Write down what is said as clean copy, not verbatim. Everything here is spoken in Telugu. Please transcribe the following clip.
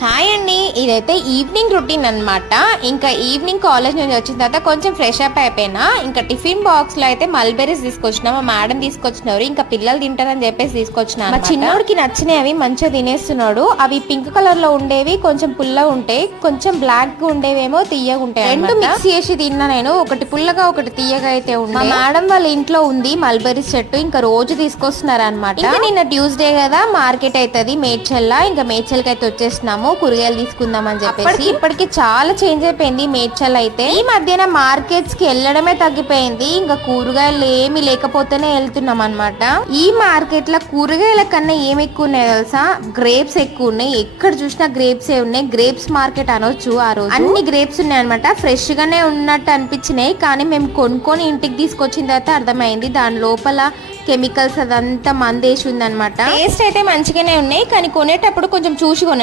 హాయ్ అండి, ఇదైతే ఈవినింగ్ రొటీన్ అనమాట. ఇంకా ఈవినింగ్ కాలేజ్ నుంచి వచ్చిన తర్వాత కొంచెం ఫ్రెష్ అప్ అయిపోయినా. ఇంకా టిఫిన్ బాక్స్ లో అయితే మల్బెరీస్ తీసుకొచ్చినా, మా మేడం తీసుకొచ్చినారు. ఇంకా పిల్లలు తింటారని చెప్పేసి తీసుకొచ్చిన. మా చిన్నోడికి నచ్చినవి మంచిగా తినేస్తున్నాడు. అవి పింక్ కలర్ లో ఉండేవి కొంచెం పుల్లగా ఉంటాయి, కొంచెం బ్లాక్ గా ఉండేవేమో తీయగా ఉంటాయి. రెండు మిక్స్ చేసి తిన్నా నేను. ఒకటి పుల్లగా ఒకటి తీయగా అయితే ఉంది. మా మేడం వాళ్ళ ఇంట్లో ఉంది మల్బెరీస్ చెట్టు. ఇంకా రోజు తీసుకొస్తున్నారు అనమాట. ఇంకా నిన్న ట్యూస్డే కదా, మార్కెట్ అవుతుంది మేడ్చల్లా. ఇంకా మేడ్చల్కి అయితే వచ్చేస్తున్నాము కూరగాయలు తీసుకుందాం అని చెప్పేసి. ఇప్పటికి చాలా చేంజ్ అయిపోయింది మేడ్చల్ అయితే. ఈ మధ్యన మార్కెట్స్ కి వెళ్ళడమే తగ్గిపోయింది. ఇంకా కూరగాయలు ఏమి లేకపోతేనే వెళ్తున్నాం అనమాట. ఈ మార్కెట్ లో కూరగాయల కన్నా ఏమి ఎక్కువ ఉన్నాయి తెలుసా? గ్రేప్స్ ఎక్కువ ఉన్నాయి. ఎక్కడ చూసినా గ్రేప్స్ ఉన్నాయి. గ్రేప్స్ మార్కెట్ అనొచ్చు. ఆ రోజు అన్ని గ్రేప్స్ ఉన్నాయి అనమాట. ఫ్రెష్ గానే ఉన్నట్టు అనిపించినాయి. కానీ మేము కొనుక్కొని ఇంటికి తీసుకొచ్చిన తర్వాత అర్థమైంది దాని లోపల కెమికల్స్ అదంతా మందేసి ఉందన్నమాట. టేస్ట్ అయితే మంచిగానే ఉన్నాయి, కానీ కొనేటప్పుడు కొంచెం చూసి కొనండి.